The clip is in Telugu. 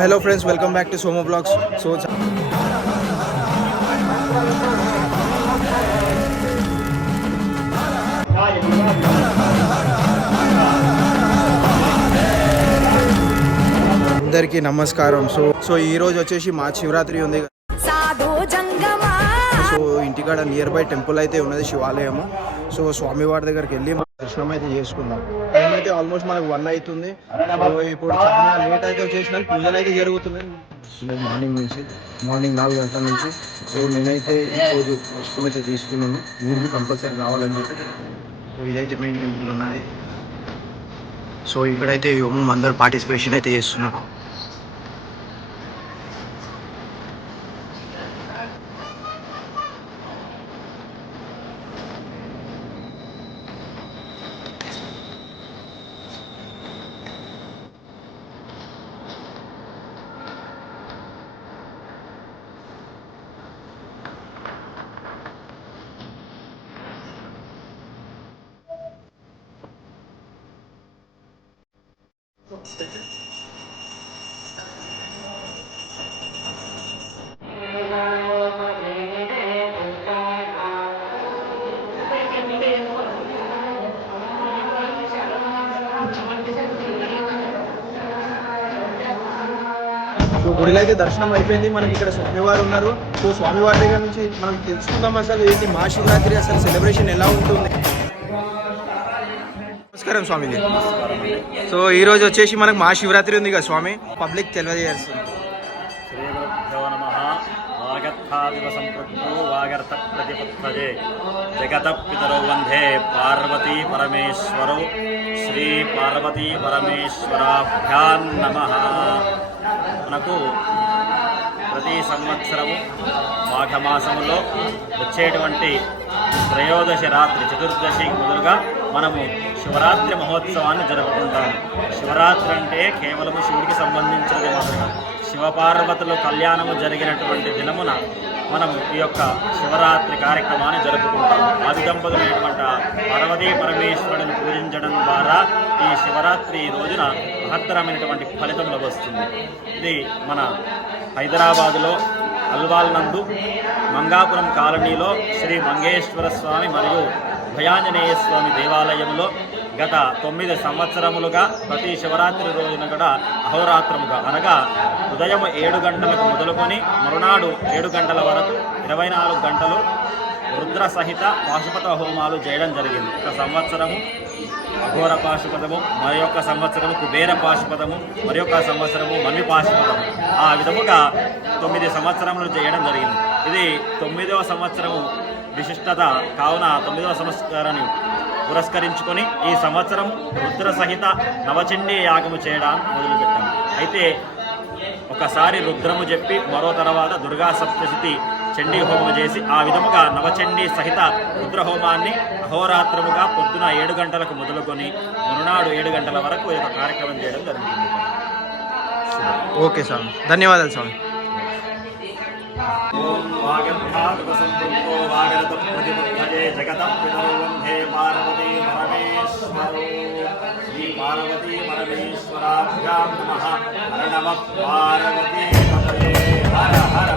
Hello friends, welcome back to Somo blogs. So అందరికీ నమస్కారం. సో ఈ రోజు వచ్చేసి శివరాత్రి ఉంది. సో ఇంటికాడ నియర్ బై టెంపుల్ అయితే ఉన్నది, శివాలయము. సో స్వామివారి దగ్గరికి వెళ్ళి దర్శనం అయితే చేసుకుందాం. టైం అయితే ఆల్మోస్ట్ మనకు 1 అవుతుంది. సో ఇప్పుడు చాలా లేట్ అయితే వచ్చేసిన పూజలు అయితే జరుగుతున్నాయి మార్నింగ్ 4 గంటల నుంచి. సో నేనైతే ఈరోజు పుస్తకం అయితే తీసుకున్నాను. మీరు కంపల్సరీ రావాలని చెప్పి. సో ఇదైతే మెయిన్ టెంపుల్ ఉన్నది. సో ఇక్కడైతే అందరు పార్టిసిపేషన్ అయితే చేస్తున్నారు. సో గుడిలో అయితే దర్శనం అయిపోయింది. మనకి ఇక్కడ స్వామివారు ఉన్నారు. సో స్వామివారి దగ్గర నుంచి మనం తెలుసుకుందాం అసలు ఏంటి మహాశివరాత్రి అసలు సెలబ్రేషన్ ఎలా ఉంటుంది. నమస్కారం స్వామిజీ. సో ఈ రోజు వచ్చేసి మనకు మహాశివరాత్రి ఉంది కదా స్వామి, పబ్లిక్ తెలియజేస్తుంది. శ్రీ గురుభ్యో నమః. వాగర్థాదివ సంపృక్తో వాగర్థ ప్రతిపత్తజే జగత పితరౌ వందే పార్వతీ పరమేశ్వరౌ శ్రీ పార్వతీ పరమేశ్వరాభ్యాం నమః. మనకు ప్రతి సంవత్సరము మాఘమాసములో వచ్చేటువంటి త్రయోదశి రాత్రి చతుర్దశి మొదలుగా మనము శివరాత్రి మహోత్సవాన్ని జరుపుకుంటాము. శివరాత్రి అంటే కేవలము శివుడికి సంబంధించినది మాత్రమే. శివపార్వతులు కళ్యాణము జరిగినటువంటి దినమున మనం ఈ యొక్క శివరాత్రి కార్యక్రమాన్ని జరుపుకుంటాం. ఆది దంపతులైనటువంటి పార్వతీ పరమేశ్వరుడిని పూజించడం ద్వారా ఈ శివరాత్రి రోజున మహత్తరమైనటువంటి ఫలితం లభిస్తుంది. ఇది మన హైదరాబాదులో అల్వాల్ నందు మంగాపురం కాలనీలో శ్రీ మంగేశ్వర స్వామి మరియు భయాంజనేయ స్వామి దేవాలయంలో గత 9 సంవత్సరములుగా ప్రతి శివరాత్రి రోజున కూడా అహోరాత్రముగా అనగా ఉదయం 7 గంటలకు మొదలుకొని మరునాడు 7 గంటల వరకు 24 గంటలు రుద్ర సహిత పాశుపత హోమాలు చేయడం జరిగింది. ఒక సంవత్సరము అఘోర పాశుపతము, మరి యొక్క సంవత్సరము కుబేర పాశుపతము, మరి యొక్క సంవత్సరము మన్వి పాశుపతము. ఆ విధముగా 9 సంవత్సరములు చేయడం జరిగింది. ఇది 9వ సంవత్సరము విశిష్టత కావున 9వ సంవత్సరాన్ని పురస్కరించుకొని ఈ సంవత్సరం రుద్ర సహిత నవచండీ యాగము చేయడం మొదలుపెట్టాము. అయితే ఒకసారి రుద్రము చెప్పి మరో తర్వాత దుర్గా సప్తశతి చండీ హోమం చేసి ఆ విధముగా నవచండీ సహిత రుద్రహోమాన్ని అహోరాత్రముగా పొద్దున 7 గంటలకు మొదలుకొని మరునాడు 7 గంటల వరకు ఈ యొక్క కార్యక్రమం చేయడం జరుగుతుంది. ఓకే స్వామి, ధన్యవాదాలు స్వామి. ఓం వాగర్థాదివ సంపృక్తో వాగరత ప్రతిపత్తజే జగత పితరౌ వందే పార్వతీ పరమేశ్వరౌ శ్రీ పార్వతీ పరమేశ్వరాభ్యాం నమః. హర నమః పార్వతీ పతయే హర హర